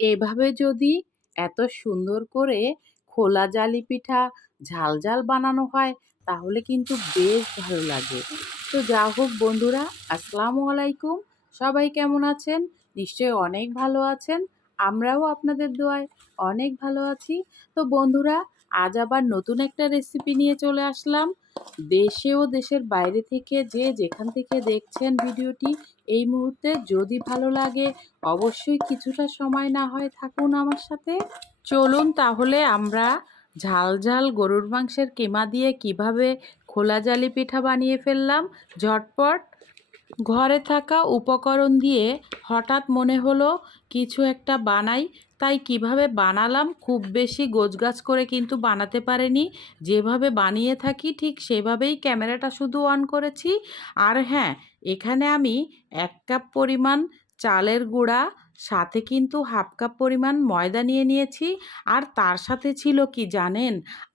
এভাবে যদি এত সুন্দর করে খোলা জালি পিঠা ঝাল ঝাল বানানো হয়, তাহলে কিন্তু বেশ ভালো লাগে। তো যা হোক বন্ধুরা, আসসালামু আলাইকুম। সবাই কেমন আছেন? নিশ্চয়ই অনেক ভালো আছেন। আমরাও আপনাদের দোয়ায় অনেক ভালো আছি। তো বন্ধুরা, আজ আবার নতুন একটা রেসিপি নিয়ে চলে আসলাম। দেশে ও দেশের বাইরে থেকে যে যেখান থেকে দেখছেন ভিডিওটি এই মুহূর্তে যদি ভালো লাগে অবশ্যই কিছুটা সময় না হয় থাকুন আমার সাথে। চলুন তাহলে আমরা ঝাল ঝাল গরুর মাংসের কিমা দিয়ে কীভাবে খোলা জালি পিঠা বানিয়ে ফেললাম, ঝটপট ঘরে থাকা উপকরণ দিয়ে হঠাৎ মনে হলো কিছু একটা বানাই তাই কীভাবে বানালাম খুব বেশি গোছগাছ করে কিন্তু বানাতে পারেনি। যেভাবে বানিয়ে থাকি ঠিক সেভাবেই ক্যামেরাটা শুধু অন করেছি। আর হ্যাঁ এখানে আমি এক কাপ পরিমাণ চালের গুঁড়া সাথে কিন্তু হাফ কাপ পরিমাণ ময়দা নিয়ে নিয়েছি। আর তার সাথে ছিল কি জানেন?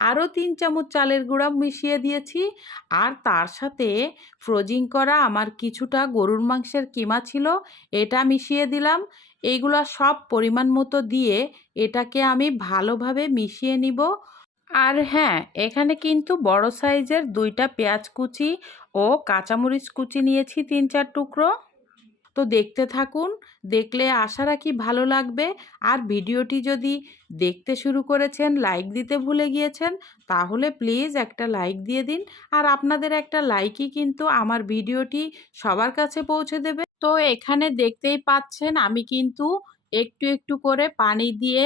আরও তিন চামচ চালের গুঁড়া মিশিয়ে দিয়েছি। আর তার সাথে ফ্রোজিং করা আমার কিছুটা গরুর মাংসের কিমা ছিল, এটা মিশিয়ে দিলাম। এইগুলো সব পরিমাণ মতো দিয়ে এটাকে আমি ভালোভাবে মিশিয়ে নিব। আর হ্যাঁ এখানে কিন্তু বড় সাইজের দুইটা পেঁয়াজ কুচি ও কাঁচামরিচ কুচি নিয়েছি তিন চার টুকরো। তো দেখতে থাকুন, দেখলে আশা রাখি ভালো লাগবে। আর ভিডিওটি যদি দেখতে শুরু করেছেন লাইক দিতে ভুলে গিয়েছেন, তাহলে প্লিজ একটা লাইক দিয়ে দিন। আর আপনাদের একটা লাইকই কিন্তু আমার ভিডিওটি সবার কাছে পৌঁছে দেবে। তো এখানে দেখতেই পাচ্ছেন, আমি কিন্তু একটু একটু করে পানি দিয়ে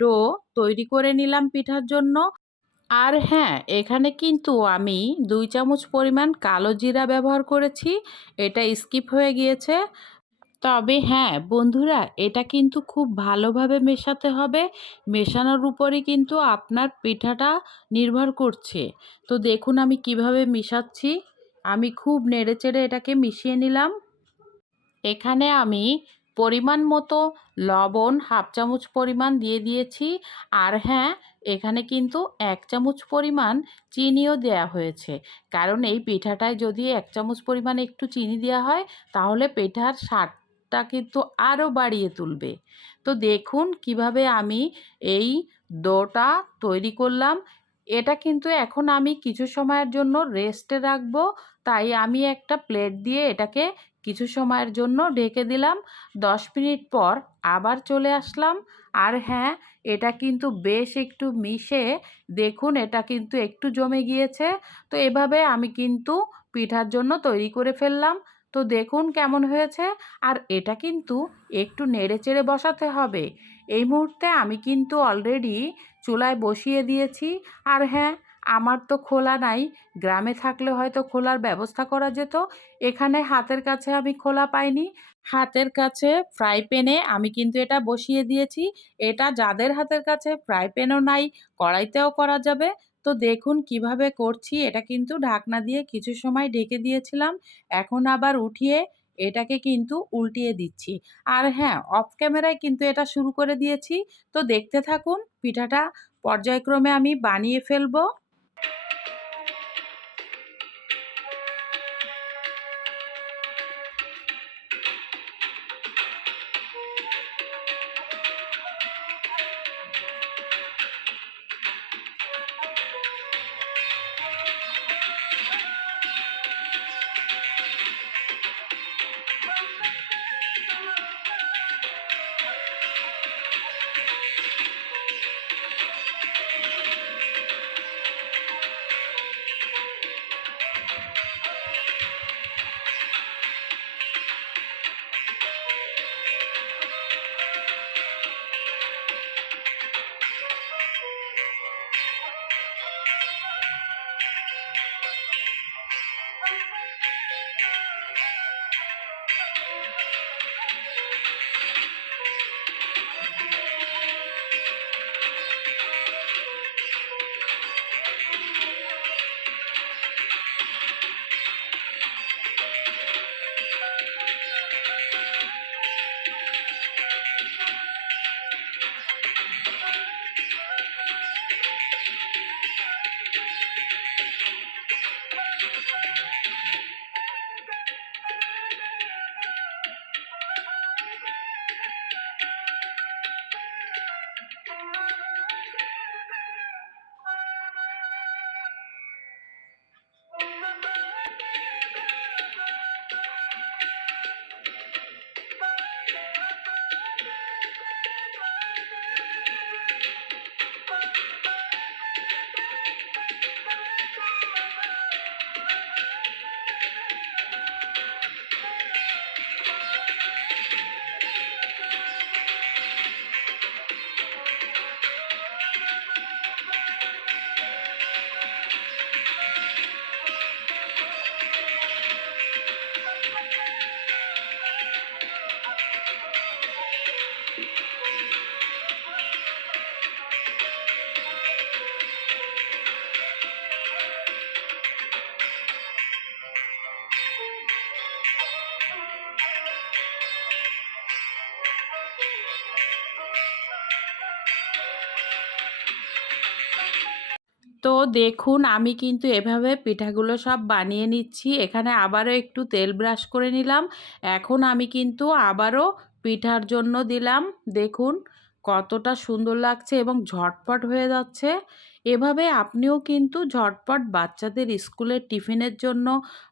ডো তৈরি করে নিলাম পিঠার জন্য। আর হ্যাঁ এখানে কিন্তু আমি দুই চামচ পরিমাণ কালো জিরা ব্যবহার করেছি, এটা স্কিপ হয়ে গিয়েছে। তবে হ্যাঁ বন্ধুরা, এটা কিন্তু খুব ভালোভাবে মেশাতে হবে। মেশানোর উপরই কিন্তু আপনার পিঠাটা নির্ভর করছে। তো দেখুন আমি কীভাবে মিশাচ্ছি। আমি খুব নেড়েচেড়ে এটাকে মিশিয়ে নিলাম। এখানে আমি পরিমাণ মতো লবণ হাফ চামচ পরিমাণ দিয়ে দিয়েছি। আর হ্যাঁ এখানে কিন্তু এক চামচ পরিমাণ চিনিও দেয়া হয়েছে। কারণ এই পিঠাটায় যদি এক চামচ পরিমাণ একটু চিনি দেওয়া হয়, তাহলে পিঠার স্বাদটা কিন্তু আরও বাড়িয়ে তুলবে। তো দেখুন কীভাবে আমি এই ডোটা তৈরি করলাম। এটা কিন্তু এখন আমি কিছু সময়ের জন্য রেস্টে রাখব। তাই আমি একটা প্লেট দিয়ে এটাকে কিছু সময়ের জন্য ঢেকে দিলাম। দশ মিনিট পর আবার চলে আসলাম। আর হ্যাঁ এটা কিন্তু বেশ একটু মিশে। দেখুন, এটা কিন্তু একটু জমে গিয়েছে। তো এভাবে আমি কিন্তু পিঠার জন্য তৈরি করে ফেললাম। তো দেখুন কেমন হয়েছে। আর এটা কিন্তু একটু নেড়ে চেড়ে বসাতে হবে। এই মুহূর্তে আমি কিন্তু অলরেডি চুলায় বসিয়ে দিয়েছি। আর হ্যাঁ আমার তো খোলা নাই। গ্রামে থাকলে হয়তো খোলার ব্যবস্থা করা যেত। এখানে হাতের কাছে আমি খোলা পাইনি। হাতের কাছে ফ্রাই প্যানে আমি কিন্তু এটা বসিয়ে দিয়েছি। এটা যাদের হাতের কাছে ফ্রাই প্যানও নাই, কড়াইতেও করা যাবে। তো দেখুন কীভাবে করছি, এটা কিন্তু ঢাকনা দিয়ে কিছু সময় ঢেকে দিয়েছিলাম। এখন আবার উঠিয়ে এটাকে কিন্তু উল্টিয়ে দিচ্ছি। আর হ্যাঁ অফ ক্যামেরায় কিন্তু এটা শুরু করে দিয়েছি। তো দেখতে থাকুন, পিঠাটা পর্যায়ক্রমে আমি বানিয়ে ফেলব। তো দেখুন, আমি কিন্তু এভাবে পিঠাগুলো সব বানিয়ে নিচ্ছি। এখানে আবারও একটু তেল ব্রাশ করে নিলাম। এখন আমি কিন্তু আবারও পিঠার জন্য দিলাম। দেখুন, কতটা সুন্দর লাগছে এবং ঝটপট হয়ে যাচ্ছে। এভাবে আপনিও কিন্তু ঝটপট বাচ্চাদের স্কুলের টিফিনের জন্য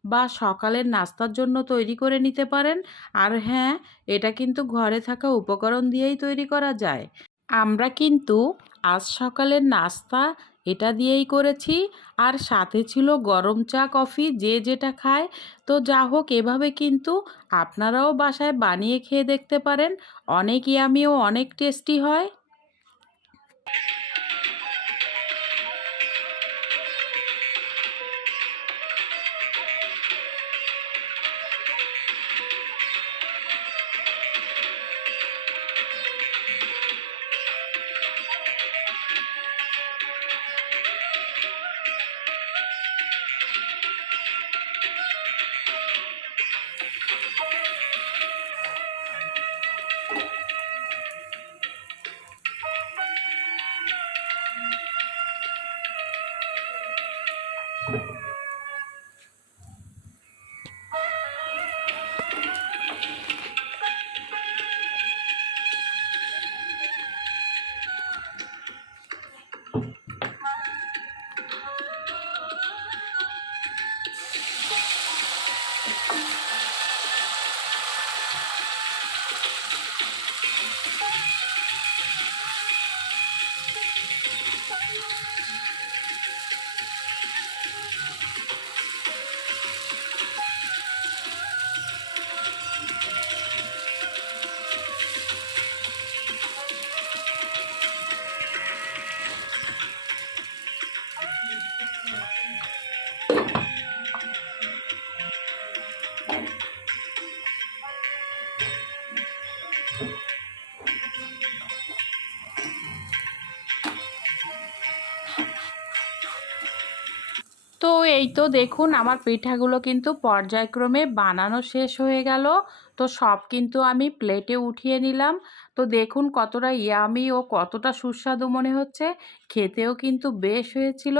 বা সকালের নাস্তার জন্য তৈরি করে নিতে পারেন। আর হ্যাঁ এটা কিন্তু ঘরে থাকা উপকরণ দিয়েই তৈরি করা যায়। আমরা কিন্তু আজ সকালের নাস্তা এটা দিয়েই করেছি। আর সাথে ছিল গরম চা, কফি, যে যেটা খায়। তো যা হোক, এভাবে কিন্তু আপনারাও বাসায় বানিয়ে খেয়ে দেখতে পারেন। অনেক ইয়ামি ও অনেক টেস্টি হয়। ہیں তো এই তো দেখুন, আমার পিঠাগুলো কিন্তু পর্যায়ক্রমে বানানো শেষ হয়ে গেল। তো সব কিন্তু আমি প্লেটে উঠিয়ে নিলাম। তো দেখুন কতটা ইয়ামি ও কতটা সুস্বাদু মনে হচ্ছে। খেতেও কিন্তু বেশ হয়েছিল।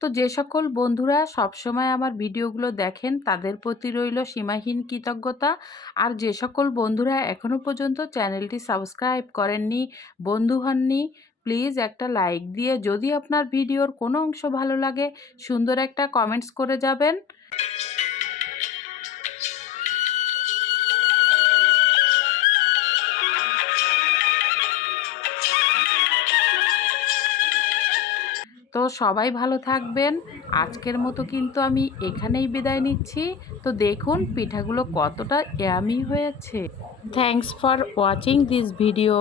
তো যে সকল বন্ধুরা সবসময় আমার ভিডিওগুলো দেখেন, তাদের প্রতি রইল সীমাহীন কৃতজ্ঞতা। আর যে সকল বন্ধুরা এখনও পর্যন্ত চ্যানেলটি সাবস্ক্রাইব করেননি, বন্ধু হননি প্লিজ একটা লাইক দিয়ে যদি আপনার ভিডিওর কোনো অংশ ভালো লাগে, সুন্দর একটা কমেন্টস করে যাবেন। তো সবাই ভালো থাকবেন। আজকের মতো কিন্তু আমি এখানেই বিদায় নিচ্ছি। তো দেখুন পিঠাগুলো কতটা ইয়ামি হয়েছে। Thanks for watching this video